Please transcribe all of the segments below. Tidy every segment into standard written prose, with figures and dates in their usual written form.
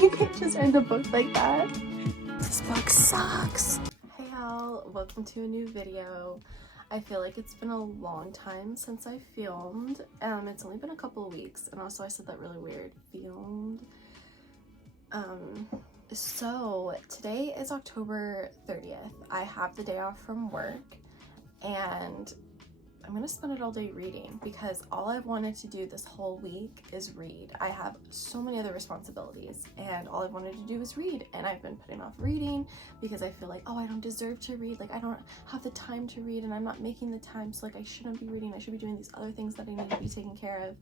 Just end a book like that. This book sucks. Hey y'all, welcome to a new video. I feel like it's been a long time since I filmed. It's only been a couple of weeks, and also I said that really weird, filmed. So today is October 30th. I have the day off from work, and I'm gonna spend it all day reading because all I've wanted to do this whole week is read. I have so many other responsibilities and all I've wanted to do is read, and I've been putting off reading because I feel like, oh, I don't deserve to read, like I don't have the time to read and I'm not making the time, so like I shouldn't be reading, I should be doing these other things that I need to be taking care of.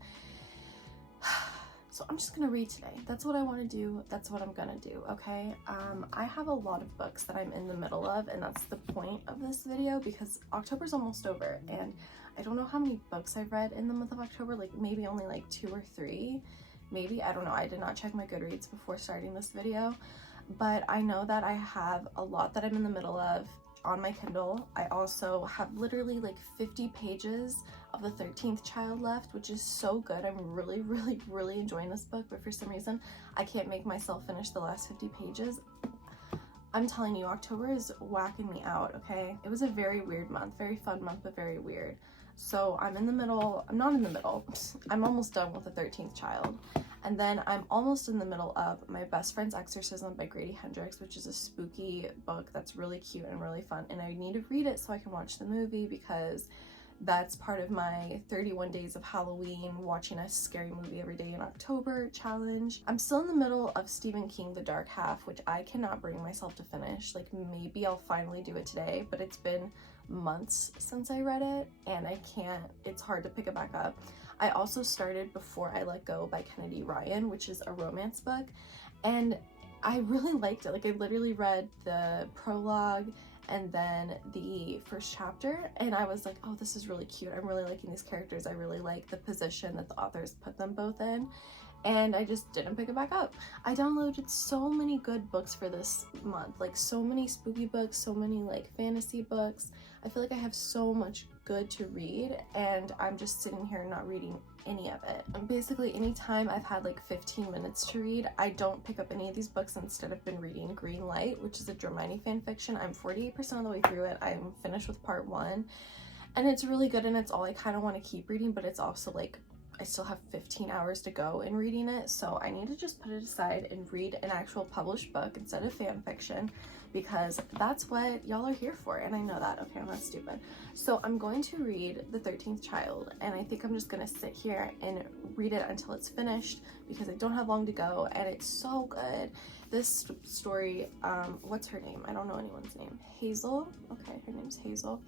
So I'm just gonna read today. That's what I want to do. That's what I'm gonna do, okay? I have a lot of books that I'm in the middle of, and that's the point of this video because October's almost over, and I don't know how many books I've read in the month of October, like maybe only like 2 or 3, maybe, I don't know. I did not check my Goodreads before starting this video, but I know that I have a lot that I'm in the middle of on my Kindle. I also have literally like 50 pages of The 13th Child left, which is so good. I'm really enjoying this book, but for some reason I can't make myself finish the last 50 pages. I'm telling you, October is whacking me out, okay? It was a very weird month, very fun month, but very weird. So I'm in the middle, I'm not in the middle, I'm almost done with The 13th Child. And then I'm almost in the middle of My Best Friend's Exorcism by Grady Hendrix, which is a spooky book that's really cute and really fun. And I need to read it so I can watch the movie because that's part of my 31 days of Halloween, watching a scary movie every day in October challenge. I'm still in the middle of Stephen King, The Dark Half, which I cannot bring myself to finish. Like maybe I'll finally do it today, but it's been months since I read it and I can't, it's hard to pick it back up. I also started Before I Let Go by Kennedy Ryan, which is a romance book, and I really liked it. Like I literally read the prologue and then the first chapter, and I was like, oh, this is really cute. I'm really liking these characters. I really like the position that the authors put them both in, and I just didn't pick it back up. I downloaded so many good books for this month, like so many spooky books, so many like fantasy books. I feel like I have so much good to read, and I'm just sitting here not reading any of it. And basically anytime I've had like 15 minutes to read, I don't pick up any of these books. Instead, I've been reading Green Light, which is a Hermione fan fiction. I'm 48% of the way through it. I'm finished with part 1, and it's really good, and it's all I kind of want to keep reading, but it's also like I still have 15 hours to go in reading it, so I need to just put it aside and read an actual published book instead of fan fiction, because that's what y'all are here for, and I know that. Okay, I'm not stupid. So I'm going to read The 13th Child, and I think I'm just gonna sit here and read it until it's finished because I don't have long to go, and it's so good. This story, what's her name? I don't know anyone's name. Hazel? Okay, her name's Hazel.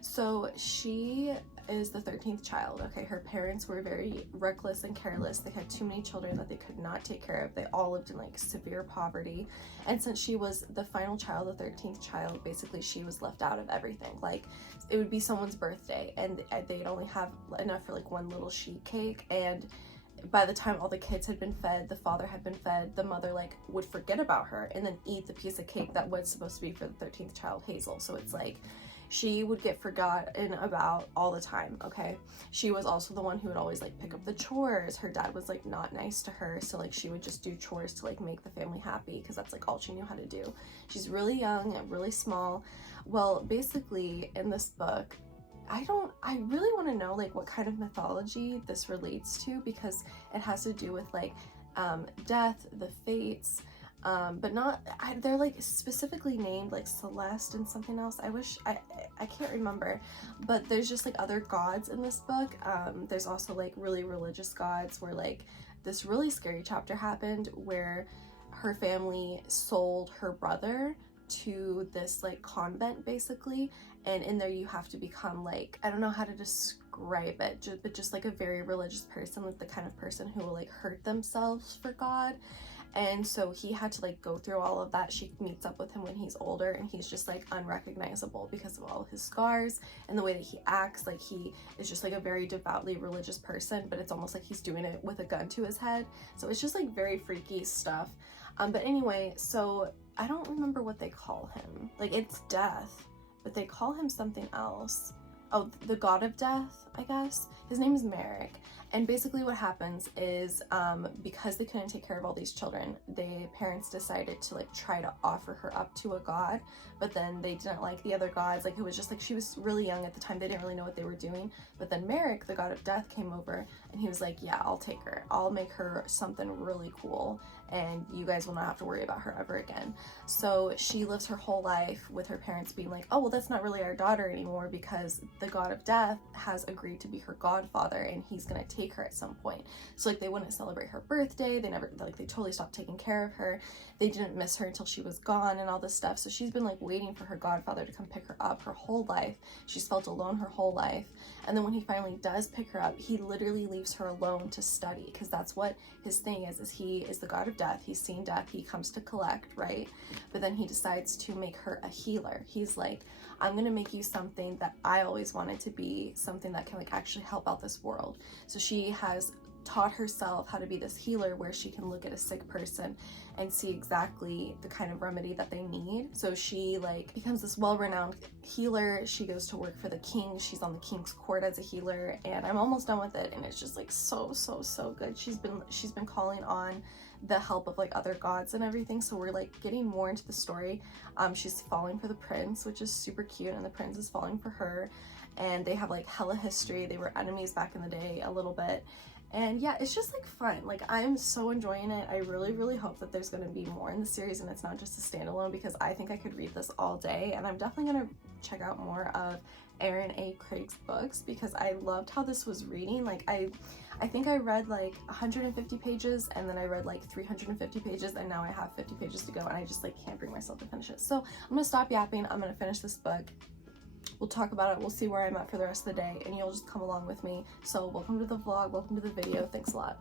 So she is the 13th child, okay? Her parents were very reckless and careless. They had too many children that they could not take care of. They all lived in like severe poverty. And since she was the final child, the 13th child, basically she was left out of everything. Like it would be someone's birthday and they'd only have enough for like one little sheet cake, and by the time all the kids had been fed, the father had been fed, the mother like would forget about her and then eat the piece of cake that was supposed to be for the 13th child, Hazel. So it's like she would get forgotten about all the time, okay? She was also the one who would always like pick up the chores. Her dad was like not nice to her, so like she would just do chores to like make the family happy because that's like all she knew how to do. She's really young and really small. Well, basically in this book, I really want to know like what kind of mythology this relates to, because it has to do with like death, the fates, but they're like specifically named like Celeste and something else. I can't remember, but there's just like other gods in this book. There's also like really religious gods, where like this really scary chapter happened where her family sold her brother to this like convent basically, and in there you have to become like, I don't know how to describe it, but just like a very religious person, like the kind of person who will like hurt themselves for God. And so he had to like go through all of that. She meets up with him when he's older, and he's just like unrecognizable because of all his scars and the way that he acts. Like he is just like a very devoutly religious person, but it's almost like he's doing it with a gun to his head. So it's just like very freaky stuff. But anyway, so I don't remember what they call him. Like it's Death, but they call him something else. oh, the god of death, I guess. His name is Merrick. And basically what happens is, because they couldn't take care of all these children, the parents decided to like try to offer her up to a god, but then they didn't like the other gods. Like, it was just like, she was really young at the time, they didn't really know what they were doing. But then Merrick, the god of death, came over and he was like, yeah, I'll take her, I'll make her something really cool, and you guys will not have to worry about her ever again. So she lives her whole life with her parents being like, oh, well, that's not really our daughter anymore, because the god of death has agreed to be her godfather and he's gonna take her at some point. So like, they wouldn't celebrate her birthday, they never, like, they totally stopped taking care of her, they didn't miss her until she was gone and all this stuff. So she's been like waiting for her godfather to come pick her up her whole life. She's felt alone her whole life, and then when he finally does pick her up, he literally leaves her alone to study, because that's what his thing is he is the god of death, he's seen death, he comes to collect, right? But then he decides to make her a healer. He's like, I'm gonna make you something that I always wanted to be, something that can like actually help out this world. So she has taught herself how to be this healer, where she can look at a sick person and see exactly the kind of remedy that they need. So she like becomes this well-renowned healer. She goes to work for the king, she's on the king's court as a healer, and I'm almost done with it, and it's just like so good. She's been calling on the help of like other gods and everything, so we're like getting more into the story. She's falling for the prince, which is super cute, and the prince is falling for her, and they have like hella history. They were enemies back in the day a little bit. And yeah, it's just like fun. Like, I'm so enjoying it. I really hope that there's going to be more in the series and it's not just a standalone, because I think I could read this all day, and I'm definitely going to check out more of Aaron A. Craig's books, because I loved how this was reading. Like, I think I read like 150 pages, and then I read like 350 pages, and now I have 50 pages to go, and I just like can't bring myself to finish it. So I'm gonna stop yapping, I'm gonna finish this book. We'll talk about it, we'll see where I'm at for the rest of the day, and you'll just come along with me. So welcome to the vlog, welcome to the video, thanks a lot.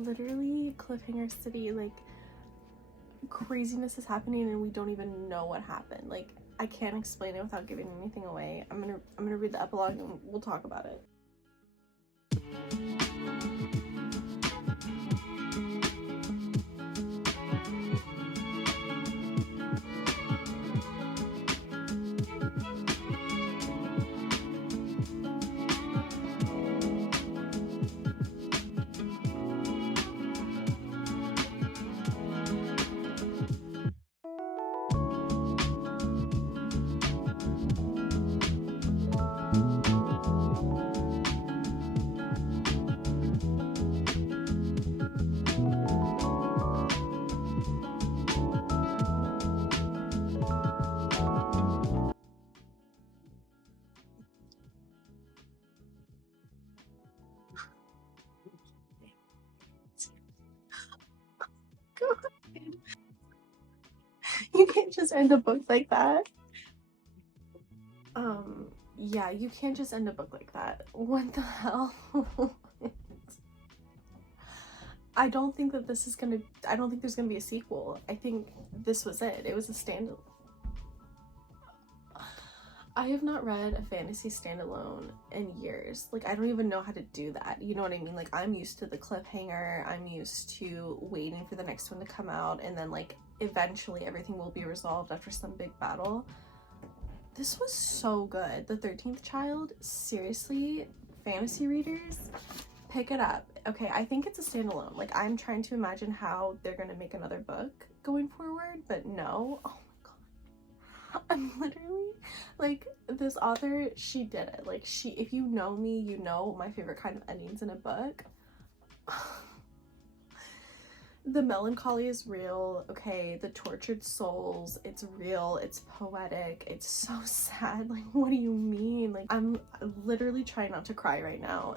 Literally cliffhanger city, like craziness is happening and we don't even know what happened. Like, I can't explain it without giving anything away. I'm gonna read the epilogue and we'll talk about it. You can't just end a book like that. Yeah, you can't just end a book like that. What the hell? I don't think that this is gonna, I don't think there's gonna be a sequel. I think this was it. It was a standalone. I have not read a fantasy standalone in years. Like, I don't even know how to do that. You know what I mean? Like, I'm used to the cliffhanger. I'm used to waiting for the next one to come out, and then like eventually everything will be resolved after some big battle. This was so good. The 13th Child, seriously, fantasy readers, pick it up. Okay, I think it's a standalone. Like, I'm trying to imagine how they're gonna make another book going forward, but no. Oh my god. I'm literally, like, this author, she did it. Like, if you know me, you know my favorite kind of endings in a book. The melancholy is real, okay? The tortured souls, it's real, it's poetic, it's so sad. Like, what do you mean? Like, I'm literally trying not to cry right now.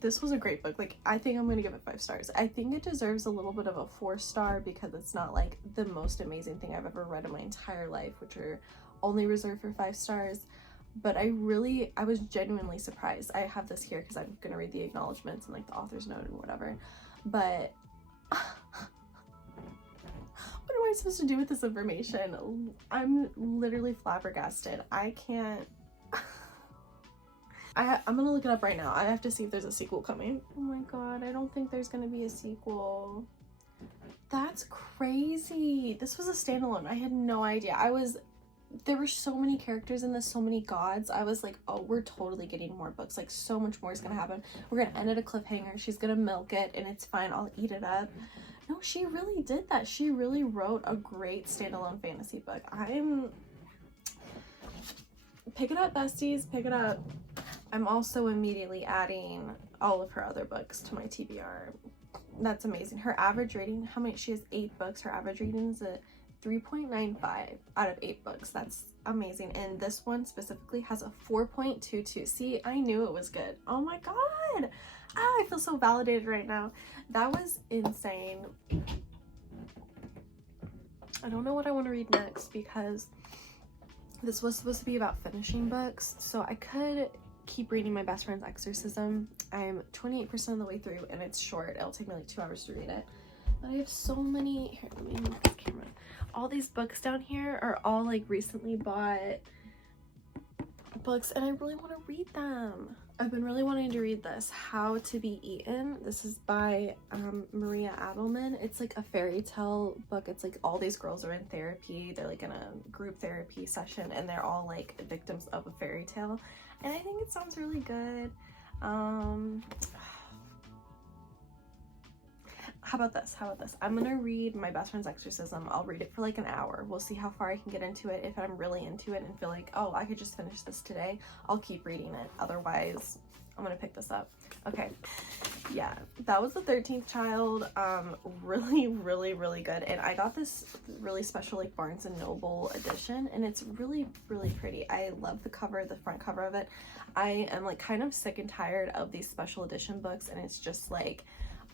This was a great book. Like, I think I'm gonna give it 5 stars. I think it deserves a little bit of a 4-star because it's not like the most amazing thing I've ever read in my entire life, which are only reserved for 5 stars. But I was genuinely surprised. I have this here because I'm gonna read the acknowledgements and like the author's note and whatever. But what am I supposed to do with this information? I'm literally flabbergasted. I can't. I'm gonna look it up right now. I have to see if there's a sequel coming. Oh my god, I don't think there's gonna be a sequel. That's crazy. This was a standalone. I had no idea. There were so many characters in this, so many gods. I was like, oh, we're totally getting more books. Like, so much more is gonna happen. We're gonna end at a cliffhanger. She's gonna milk it and it's fine. I'll eat it up. No, she really did that. She really wrote a great standalone fantasy book. Pick it up, besties. Pick it up. I'm also immediately adding all of her other books to my TBR. That's amazing. Her average rating, she has 8 books. Her average rating is a 3.95 out of 8 books. That's amazing. And this one specifically has a 4.22. See, I knew it was good. Oh my god. I feel so validated right now. That was insane. I don't know what I want to read next because this was supposed to be about finishing books. So I could keep reading My Best Friend's Exorcism. I'm 28% of the way through and it's short. It'll take me like 2 hours to read it. But I have so many, here, let me move this camera. All these books down here are all like recently bought books and I really want to read them. I've been really wanting to read this, How to Be Eaten. This is by Maria Adelman. It's like a fairy tale book. It's like all these girls are in therapy. They're like in a group therapy session and they're all like victims of a fairy tale. And I think it sounds really good. How about this? I'm gonna read My Best Friend's Exorcism. I'll read it for like an hour. We'll see how far I can get into it. If I'm really into it and feel like, oh, I could just finish this today, I'll keep reading it. Otherwise, I'm gonna pick this up. Okay, yeah, that was The 13th Child. Really, really, really good. And I got this really special like Barnes & Noble edition and it's really, really pretty. I love the cover, the front cover of it. I am like kind of sick and tired of these special edition books and it's just like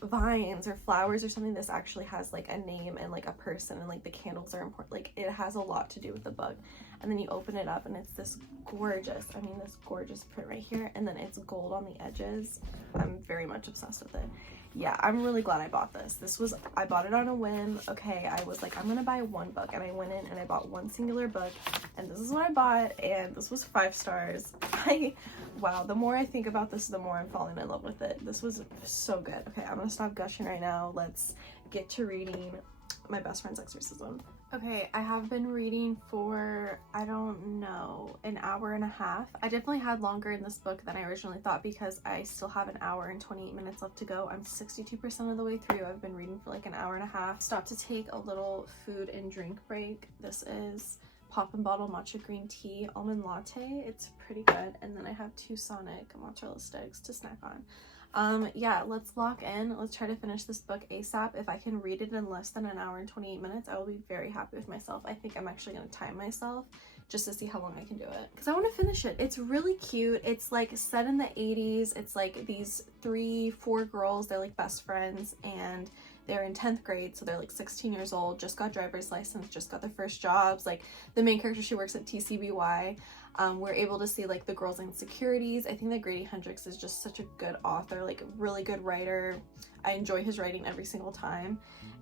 vines or flowers or something. This actually has like a name and like a person and like the candles are important. Like, it has a lot to do with the book. And then you open it up and it's this gorgeous, this gorgeous print right here, and then it's gold on the edges. I'm very much obsessed with it. Yeah, I'm really glad I bought this. I bought it on a whim. Okay, I was like, I'm gonna buy one book, and I went in and I bought one singular book, and this is what I bought, and this was 5 stars. Wow, the more I think about this, the more I'm falling in love with it. This was so good. Okay, I'm gonna stop gushing right now. Let's get to reading My Best Friend's Exorcism. Okay, I have been reading for, I don't know, an hour and a half. I definitely had longer in this book than I originally thought because I still have an hour and 28 minutes left to go. I'm 62% of the way through. I've been reading for like an hour and a half. Stopped to take a little food and drink break. This is Pop and Bottle Matcha Green Tea Almond Latte. It's pretty good. And then I have 2 Sonic mozzarella sticks to snack on. Yeah, let's lock in. Let's try to finish this book ASAP. If I can read it in less than an hour and 28 minutes, I will be very happy with myself. I think I'm actually going to time myself just to see how long I can do it because I want to finish it. It's really cute. It's like set in the 80s. It's like these 3-4 girls. They're like best friends and they're in 10th grade, so they're like 16 years old, just got driver's license, just got their first jobs. Like, the main character, she works at TCBY. We're able to see like the girls' insecurities. I think that Grady Hendrix is just such a good author, like really good writer. I enjoy his writing every single time.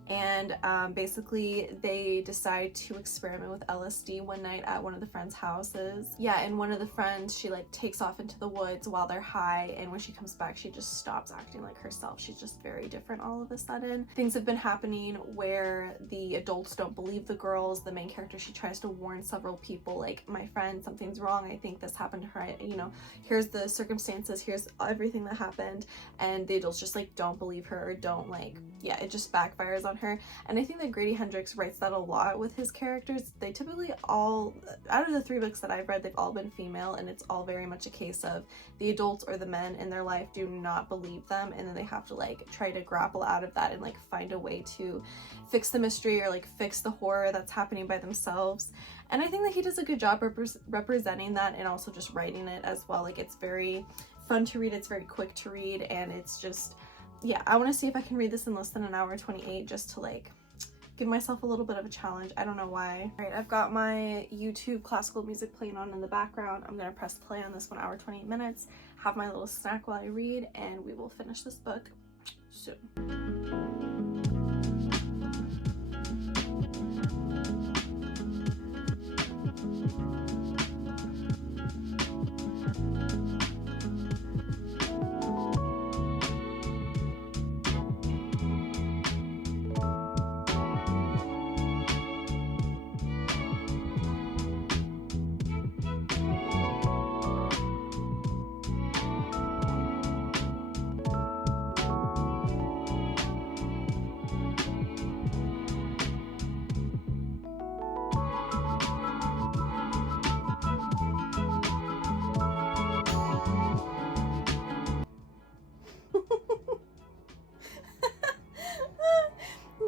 And basically they decide to experiment with LSD one night at one of the friends' houses. Yeah, and one of the friends, she like takes off into the woods while they're high, and when she comes back she just stops acting like herself. She's just very different all of a sudden. Things have been happening where the adults don't believe the girls. The main character, she tries to warn several people like, my friend, something's wrong. I think this happened to her. You know, here's the circumstances, here's everything that happened. And the adults just like don't believe her or don't like, yeah, it just backfires on her. And I think that Grady Hendrix writes that a lot with his characters. They typically all, out of the 3 books that I've read, they've all been female, and it's all very much a case of the adults or the men in their life do not believe them, and then they have to like try to grapple out of that and like find a way to fix the mystery or like fix the horror that's happening by themselves. And I think that he does a good job representing that, and also just writing it as well. Like, it's very fun to read, it's very quick to read, and it's just, yeah, I want to see if I can read this in less than an hour 28 just to like give myself a little bit of a challenge. I don't know why. All right, I've got my YouTube classical music playing on in the background. I'm gonna press play on this 1 hour 28 minutes, have my little snack while I read, and we will finish this book soon.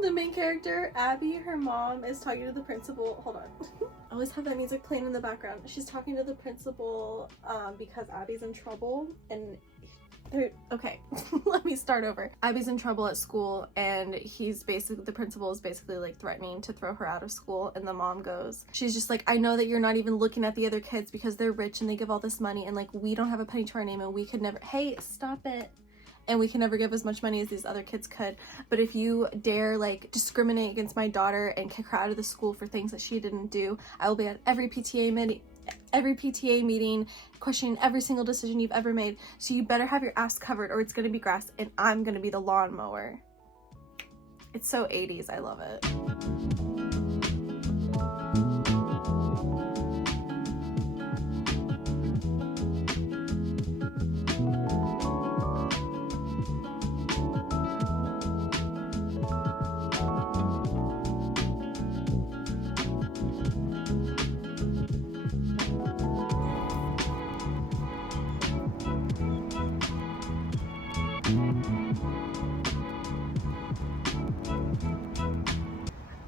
The main character, Abby, her mom, is talking to the principal. Hold on. I always have that music playing in the background. She's talking to the principal because Abby's in trouble, and okay, let me start over. Abby's in trouble at school, and the principal is basically like threatening to throw her out of school, and the mom goes, she's just like, I know that you're not even looking at the other kids because they're rich and they give all this money, and like, we don't have a penny to our name, and we could never, hey, stop it. And we can never give as much money as these other kids could. But if you dare like discriminate against my daughter and kick her out of the school for things that she didn't do, I will be at every PTA meeting questioning every single decision you've ever made. So you better have your ass covered or it's gonna be grass and I'm gonna be the lawnmower. It's so 80s, I love it.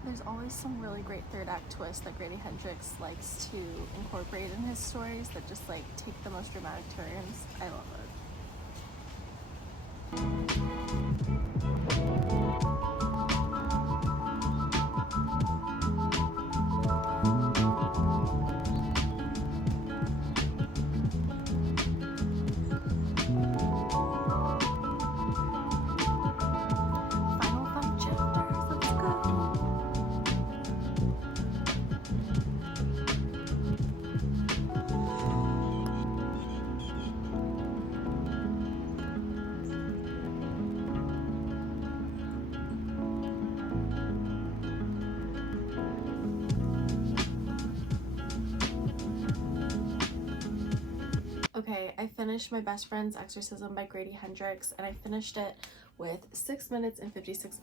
There's always some really great third act twists that Grady Hendrix likes to incorporate in his stories that just like take the most dramatic turns. I love it. Okay, I finished My Best Friend's Exorcism by Grady Hendrix, and I finished it with 6 minutes and 56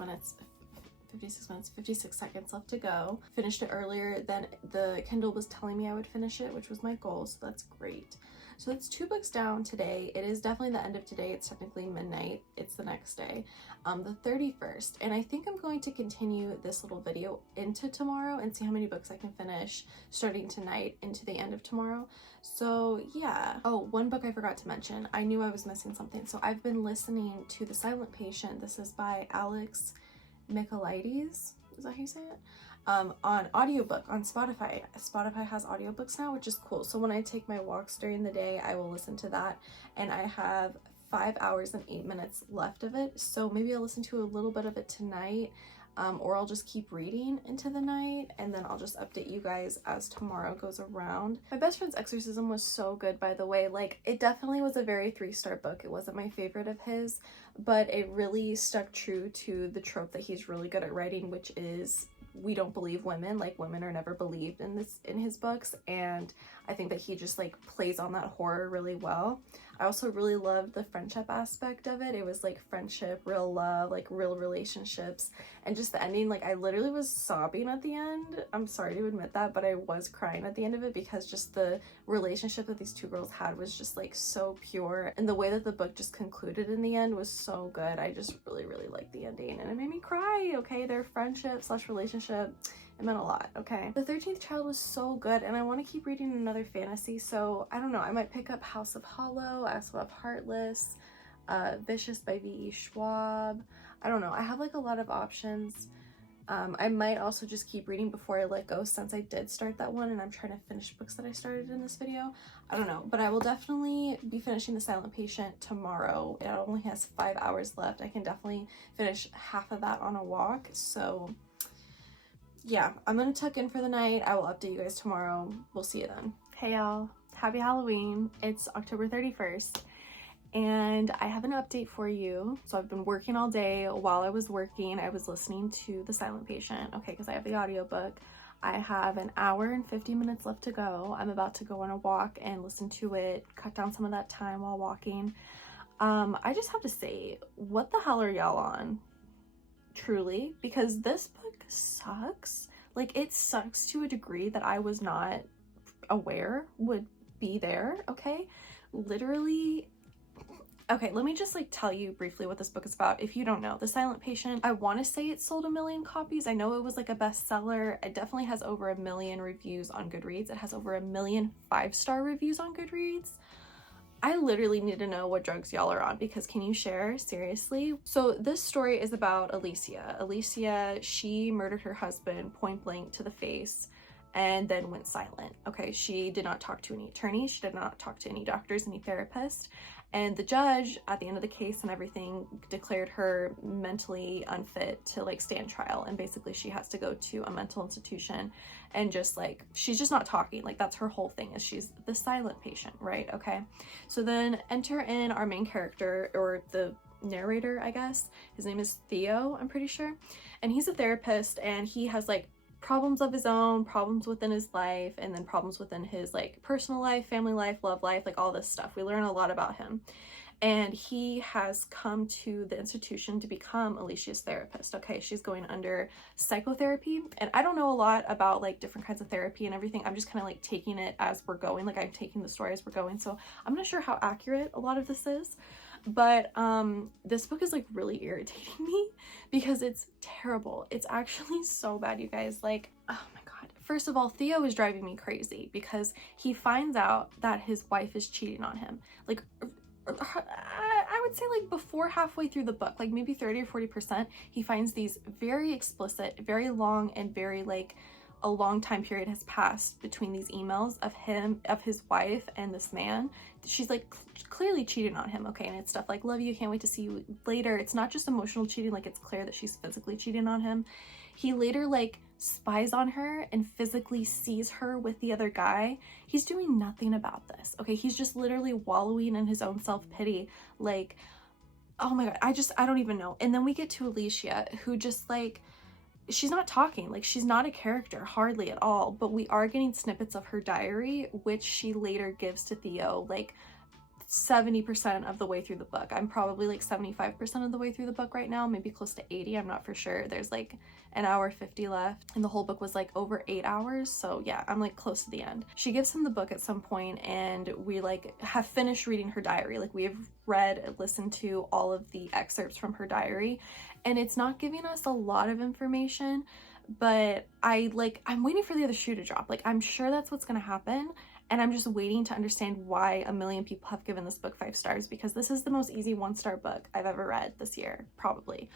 seconds left to go. Finished it earlier than the Kindle was telling me I would finish it, which was my goal, so that's great. So that's 2 books down today. It is definitely the end of today. It's technically midnight. It's the next day, the 31st. And I think I'm going to continue this little video into tomorrow and see how many books I can finish starting tonight into the end of tomorrow. So yeah. Oh, one book I forgot to mention. I knew I was missing something. So I've been listening to The Silent Patient. This is by Alex Michaelides. Is that how you say it? On audiobook on Spotify. Spotify has audiobooks now, which is cool. So when I take my walks during the day, I will listen to that, and I have 5 hours and 8 minutes left of it. So maybe I'll listen to a little bit of it tonight, or I'll just keep reading into the night, and then I'll just update you guys as tomorrow goes around. My Best Friend's Exorcism was so good, by the way. Like, it definitely was a very 3-star book. It wasn't my favorite of his, but it really stuck true to the trope that he's really good at writing, which is we don't believe women, like women are never believed in his books, and I think that he just like plays on that horror really well. I also really loved the friendship aspect of it. It was like friendship, real love, like real relationships, and just the ending, like I literally was sobbing at the end. I'm sorry to admit that, but I was crying at the end of it because just the relationship that these two girls had was just like so pure, and the way that the book just concluded in the end was so good. I just really liked the ending, and it made me cry. Okay, their friendship slash relationship, it meant a lot. Okay, The 13th Child was so good, and I want to keep reading another fantasy, so I don't know, I might pick up House of Hollow. I also have Heartless, Vicious by V.E. Schwab. I don't know, I have like a lot of options. I might also just keep reading Before I Let Go, since I did start that one and I'm trying to finish books that I started in this video. I don't know, but I will definitely be finishing The Silent Patient tomorrow. It only has 5 hours left. I can definitely finish half of that on a walk. So yeah, I'm gonna tuck in for the night. I will update you guys tomorrow. We'll see you then. Hey y'all, happy Halloween. It's October 31st. And I have an update for you. So I've been working all day. While I was working, I was listening to The Silent Patient, okay, because I have the audiobook. I have an hour and 50 minutes left to go. I'm about to go on a walk and listen to it, cut down some of that time while walking. I just have to say, what the hell are y'all on? Truly, because this book sucks. Like, it sucks to a degree that I was not aware would be there, okay? Literally. Okay, let me just like tell you briefly what this book is about. If you don't know, The Silent Patient, I want to say it sold 1 million copies. I know it was like a bestseller. It definitely has over 1 million reviews on Goodreads. It has over 1 million 5-star reviews on Goodreads. I literally need to know what drugs y'all are on, because can you share? Seriously? So this story is about Alicia. Alicia, she murdered her husband point blank to the face and then went silent. Okay, she did not talk to any attorney. She did not talk to any doctors, any therapists. And the judge at the end of the case and everything declared her mentally unfit to like stand trial. And basically she has to go to a mental institution and just like, she's just not talking. Like, that's her whole thing, is she's the silent patient, right? Okay. So then enter in our main character, or the narrator, I guess. His name is Theo, I'm pretty sure. And he's a therapist, and he has like problems of his own, problems within his life, and then problems within his like personal life, family life, love life, like all this stuff. We learn a lot about him. And he has come to the institution to become Alicia's therapist. Okay, she's going under psychotherapy, and I don't know a lot about like different kinds of therapy and everything. I'm just kind of like taking it as we're going, like I'm taking the story as we're going, so I'm not sure how accurate a lot of this is. But this book is like really irritating me because it's terrible. It's actually so bad, you guys. Like, oh my god. First of all, Theo is driving me crazy because he finds out that his wife is cheating on him. Like, I would say like before halfway through the book, like maybe 30 or 40%, he finds these very explicit, very long, and very like a long time period has passed between these emails of him, of his wife, and this man. She's like clearly cheating on him, okay? And it's stuff like, love you, can't wait to see you later. It's not just emotional cheating, like it's clear that she's physically cheating on him. He later like spies on her and physically sees her with the other guy. He's doing nothing about this, okay? He's just literally wallowing in his own self-pity. Like, oh my god, I don't even know. And then we get to Alicia, who just like, she's not talking, like she's not a character hardly at all, but we are getting snippets of her diary, which she later gives to Theo like 70% of the way through the book. I'm probably like 75% of the way through the book right now, maybe close to 80, I'm not for sure. There's like an hour 50 left, and the whole book was like over 8 hours, so yeah, I'm like close to the end. She gives him the book at some point, and we like have finished reading her diary. Like, we have read and listened to all of the excerpts from her diary, and it's not giving us a lot of information, but I'm waiting for the other shoe to drop. Like, I'm sure that's what's gonna happen, and I'm just waiting to understand why 1 million people have given this book 5 stars, because this is the most easy 1-star book I've ever read this year, probably,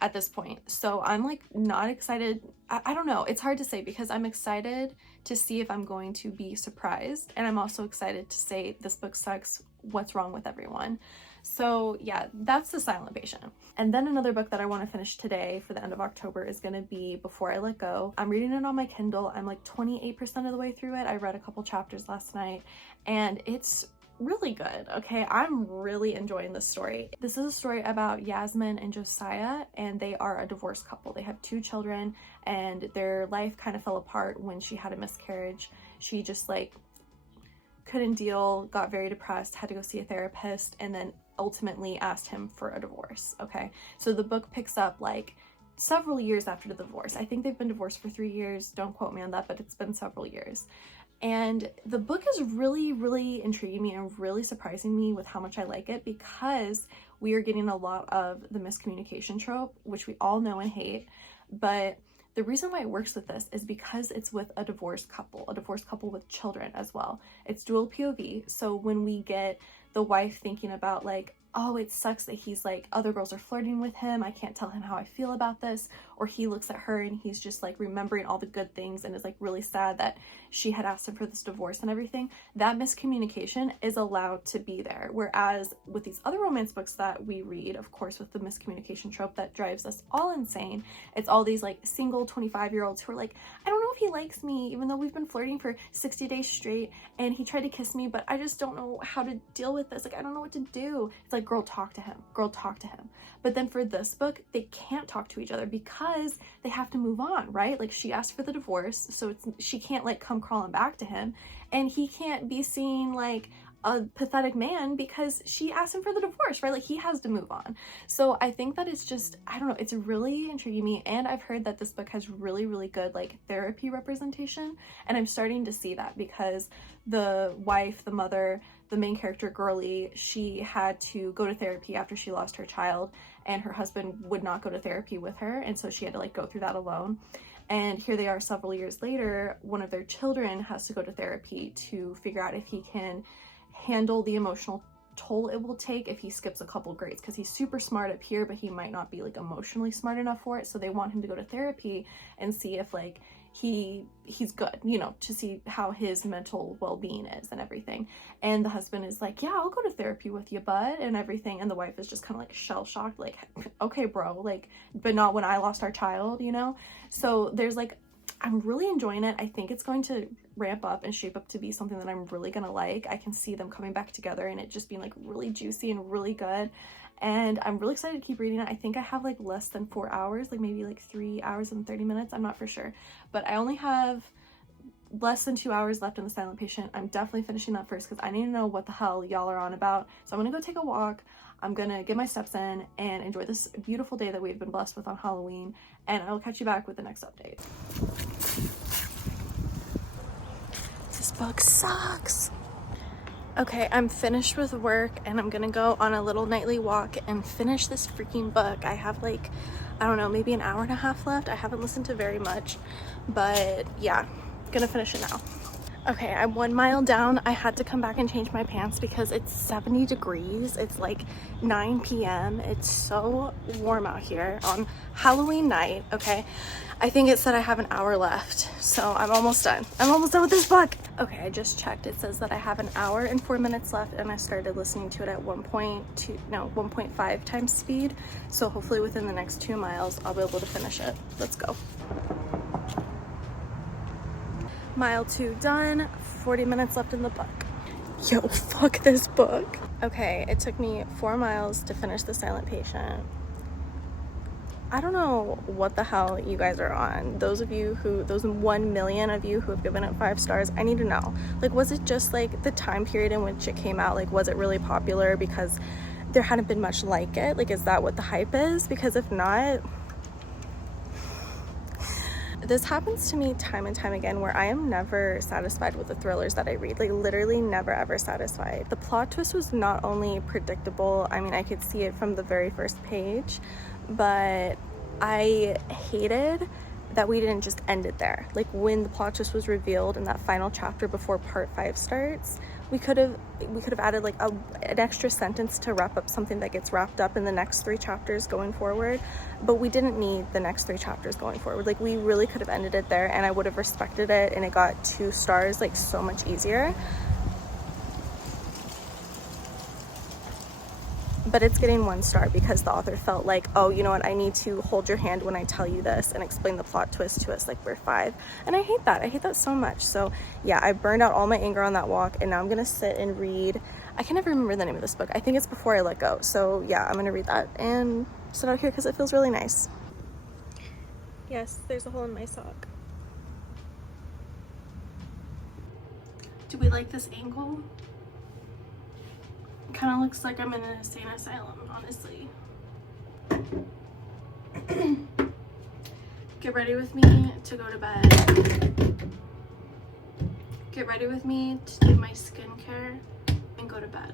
at this point. So I'm like not excited. I don't know, it's hard to say, because I'm excited to see if I'm going to be surprised, and I'm also excited to say this book sucks, what's wrong with everyone. So yeah, that's The Silent Patient. And then another book that I want to finish today for the end of October is going to be Before I Let Go. I'm reading it on my Kindle. I'm like 28% of the way through it. I read a couple chapters last night, and it's really good. Okay, I'm really enjoying this story. This is a story about Yasmin and Josiah, and they are a divorced couple. They have 2 children, and their life kind of fell apart when she had a miscarriage. She just like couldn't deal, got very depressed, had to go see a therapist, and then ultimately asked him for a divorce. Okay, so the book picks up like several years after the divorce. I think they've been divorced for 3 years. Don't quote me on that, but it's been several years. And the book is really intriguing me and really surprising me with how much I like it, because we are getting a lot of the miscommunication trope, which we all know and hate. But the reason why it works with this is because it's with a divorced couple with children as well. It's dual POV. So when we get the wife thinking about like, oh, it sucks that he's like, other girls are flirting with him, I can't tell him how I feel about this, or he looks at her and he's just like remembering all the good things and is like really sad that she had asked him for this divorce and everything, that miscommunication is allowed to be there. Whereas with these other romance books that we read, of course, with the miscommunication trope that drives us all insane, it's all these like single 25-year-olds who are like, I don't know if he likes me, even though we've been flirting for 60 days straight and he tried to kiss me, but I just don't know how to deal with this. Like, I don't know what to do. It's like, girl, talk to him. Girl, talk to him. But then for this book, they can't talk to each other because they have to move on, right? Like, she asked for the divorce, so she can't like come crawling back to him, and he can't be seen like a pathetic man because she asked him for the divorce, right? Like, he has to move on. So I think that it's just, I don't know, it's really intriguing me. And I've heard that this book has really good like therapy representation, and I'm starting to see that because the wife, the mother, the main character, Girly, she had to go to therapy after she lost her child, and her husband would not go to therapy with her, and so she had to like go through that alone. And here they are several years later, one of their children has to go to therapy to figure out if he can handle the emotional toll it will take if he skips a couple grades, because he's super smart up here, but he might not be like emotionally smart enough for it. So they want him to go to therapy and see if like he's good, you know, to see how his mental well-being is and everything. And the husband is like, yeah, I'll go to therapy with you, bud, and everything. And the wife is just kind of like shell-shocked, like, okay, bro, like, but not when I lost our child, you know? So there's like, I'm really enjoying it. I think it's going to ramp up and shape up to be something that I'm really gonna like. I can see them coming back together and it just being like really juicy and really good. And I'm really excited to keep reading it. I think I have like less than 4 hours, like maybe like 3 hours and 30 minutes. I'm not for sure, but I only have less than 2 hours left in The Silent Patient. I'm definitely finishing that first because I need to know what the hell y'all are on about. So I'm gonna go take a walk. I'm gonna get my steps in and enjoy this beautiful day that we've been blessed with on Halloween. And I'll catch you back with the next update. This book sucks. Okay, I'm finished with work and I'm gonna go on a little nightly walk and finish this freaking book. I have like, I don't know, maybe an hour and a half left. I haven't listened to very much, but yeah, gonna finish it now. Okay, I'm 1 mile down. I had to come back and change my pants because it's 70 degrees. It's like 9 p.m. It's so warm out here on Halloween night, okay? I think it said I have an hour left, so I'm almost done. I'm almost done with this book. Okay, I just checked. It says that I have an hour and 4 minutes left, and I started listening to it at 1.5 times speed. So hopefully within the next 2 miles, I'll be able to finish it. Let's go. Mile 2 done, 40 minutes left in the book. Yo, fuck this book. Okay, it took me 4 miles to finish The Silent Patient. I don't know what the hell you guys are on. Those 1 million of you who have given it 5 stars, I need to know. Like, was it just like the time period in which it came out? Like, was it really popular because there hadn't been much like it? Like, is that what the hype is? Because if not, this happens to me time and time again where I am never satisfied with the thrillers that I read, like literally never ever satisfied. The plot twist was not only predictable, I mean, I could see it from the very first page, but I hated that we didn't just end it there. Like, when the plot twist was revealed in that final chapter before part 5 starts, we could have added like an extra sentence to wrap up something that gets wrapped up in the next 3 chapters going forward, but we didn't need the next 3 chapters going forward. Like, we really could have ended it there and I would have respected it, and it got 2 stars like so much easier. But it's getting 1 star because the author felt like, oh, you know what, I need to hold your hand when I tell you this and explain the plot twist to us like we're 5. And I hate that so much. So yeah, I burned out all my anger on that walk, and now I'm gonna sit and read I can never remember the name of this book. I think it's Before I Let Go. So yeah, I'm gonna read that and sit out here because it feels really nice. Yes, there's a hole in my sock. Do we like this angle? It kind of looks like I'm in an insane asylum, honestly. Get ready with me to go to bed. Get ready with me to do my skincare and go to bed.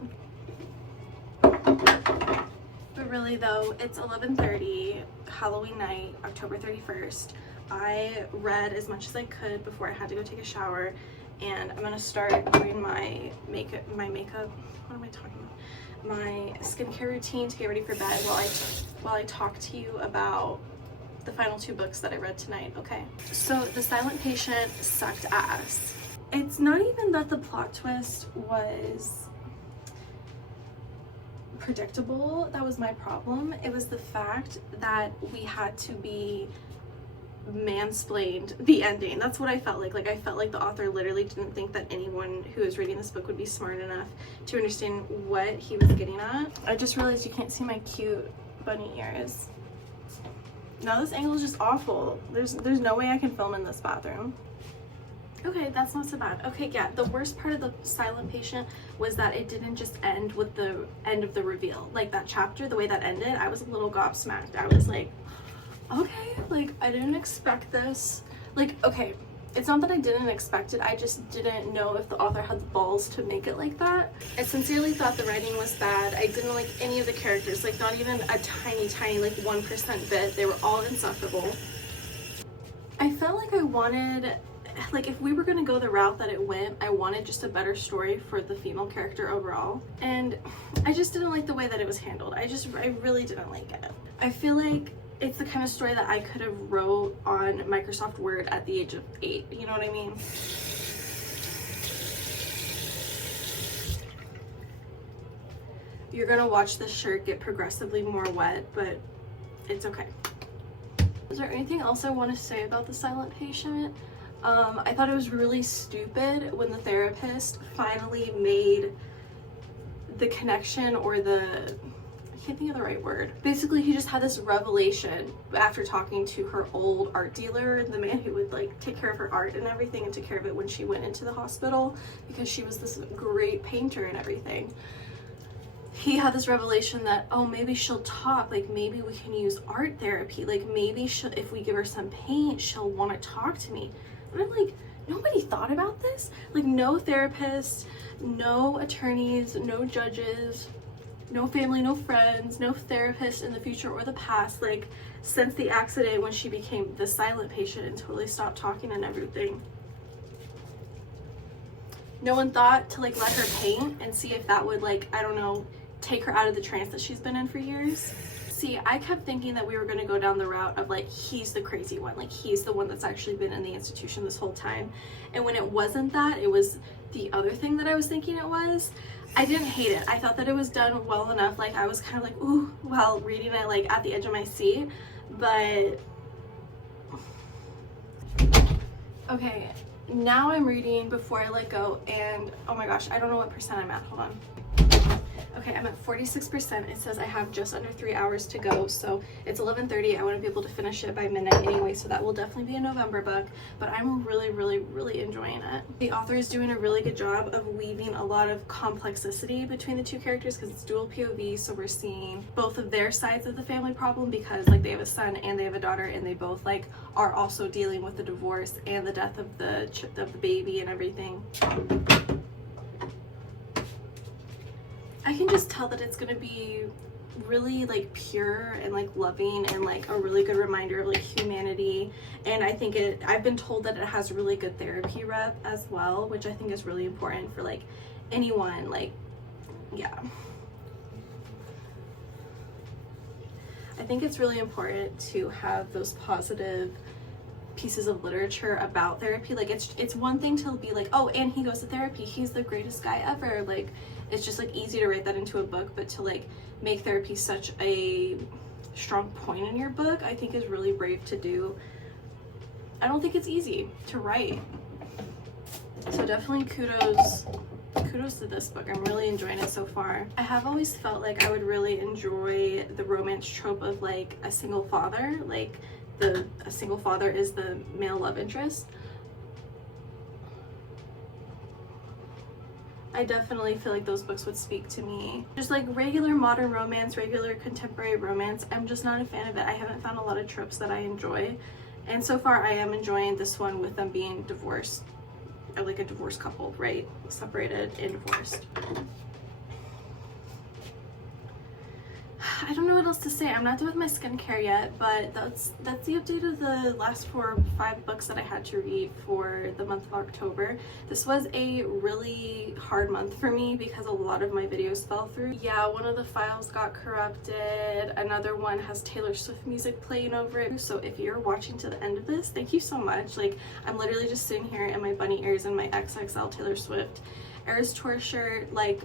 But really though, it's 11:30, Halloween night, October 31st. I read as much as I could before I had to go take a shower, and I'm gonna start doing my makeup, what am I talking about? My skincare routine to get ready for bed while I talk to you about the final 2 books that I read tonight, okay? So The Silent Patient sucked ass. It's not even that the plot twist was predictable, that was my problem. It was the fact that we had to be mansplained the ending. That's what I felt like. Like, I felt like the author literally didn't think that anyone who was reading this book would be smart enough to understand what he was getting at. I just realized you can't see my cute bunny ears. No, this angle is just awful. There's no way I can film in this bathroom. Okay, that's not so bad. Okay, yeah, the worst part of The Silent Patient was that it didn't just end with the end of the reveal. Like, that chapter, the way that ended, I was a little gobsmacked. I was like, okay, like, I didn't expect this. Like, okay, it's not that I didn't expect it, I just didn't know if the author had the balls to make it like that. I sincerely thought the writing was bad. I didn't like any of the characters, like not even a tiny, like 1% bit. They were all insufferable. I felt like I wanted, like, if we were gonna go the route that it went, I wanted just a better story for the female character overall. And I just didn't like the way that it was handled. I really didn't like it. I feel like it's the kind of story that I could have wrote on Microsoft Word at the age of 8, you know what I mean? You're gonna watch this shirt get progressively more wet, but it's okay. Is there anything else I want to say about The Silent Patient? I thought it was really stupid when the therapist finally made the connection, or I can't think of the right word. Basically, he just had this revelation after talking to her old art dealer, the man who would like take care of her art and everything, and took care of it when she went into the hospital because she was this great painter and everything. He had this revelation that, oh, maybe she'll talk, like maybe we can use art therapy, like maybe if we give her some paint, she'll want to talk to me. And I'm like, nobody thought about this? Like, no therapist, no attorneys, no judges, no family, no friends, no therapist in the future or the past, like since the accident when she became the silent patient and totally stopped talking and everything. No one thought to like let her paint and see if that would, like, I don't know, take her out of the trance that she's been in for years. See, I kept thinking that we were going to go down the route of like, he's the crazy one, like he's the one that's actually been in the institution this whole time. And when it wasn't that, it was the other thing that I was thinking it was. I didn't hate it. I thought that it was done well enough. Like, I was kind of like, ooh, while reading it, like at the edge of my seat. But okay, now I'm reading Before I Let Go, and oh my gosh, I don't know what percent I'm at. Hold on. Okay, I'm at 46%. It says I have just under 3 hours to go, so it's 11:30. I want to be able to finish it by midnight anyway, so that will definitely be a November book, but I'm really enjoying it. The author is doing a really good job of weaving a lot of complexity between the two characters because it's dual POV, so we're seeing both of their sides of the family problem, because like they have a son and they have a daughter, and they both like are also dealing with the divorce and the death of the baby and everything. I can just tell that it's gonna be really like pure and like loving and like a really good reminder of like humanity. And I think I've been told that it has really good therapy rep as well, which I think is really important for like anyone, like, yeah. I think it's really important to have those positive pieces of literature about therapy. Like, it's one thing to be like, oh, and he goes to therapy, he's the greatest guy ever. Like, it's just like easy to write that into a book, but to like make therapy such a strong point in your book, I think is really brave to do. I don't think it's easy to write. So definitely kudos kudos to this book. I'm really enjoying it so far. I have always felt like I would really enjoy the romance trope of like a single father, like a single father is the male love interest. I definitely feel like those books would speak to me. Just like regular modern romance, regular contemporary romance, I'm just not a fan of it. I haven't found a lot of tropes that I enjoy. And so far I am enjoying this one with them being divorced, or like a divorced couple, right? Separated and divorced. I don't know what else to say. I'm not done with my skincare yet, but that's the update of the last 4 or 5 books that I had to read for the month of October. This was a really hard month for me because a lot of my videos fell through. Yeah, one of the files got corrupted. Another one has Taylor Swift music playing over it. So if you're watching to the end of this, thank you so much. Like, I'm literally just sitting here in my bunny ears and my XXL Taylor Swift Eras Tour shirt. Like,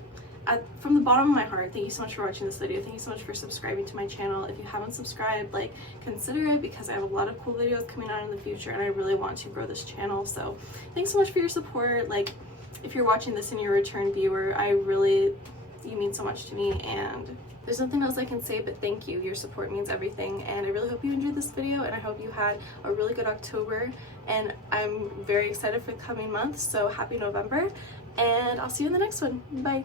from the bottom of my heart, thank you so much for watching this video. Thank you so much for subscribing to my channel. If you haven't subscribed, like, consider it, because I have a lot of cool videos coming out in the future and I really want to grow this channel. So thanks so much for your support. Like, if you're watching this and you're a return viewer, you mean so much to me, and there's nothing else I can say but thank you. Your support means everything, and I really hope you enjoyed this video, and I hope you had a really good October, and I'm very excited for the coming months. So happy November, and I'll see you in the next one. Bye.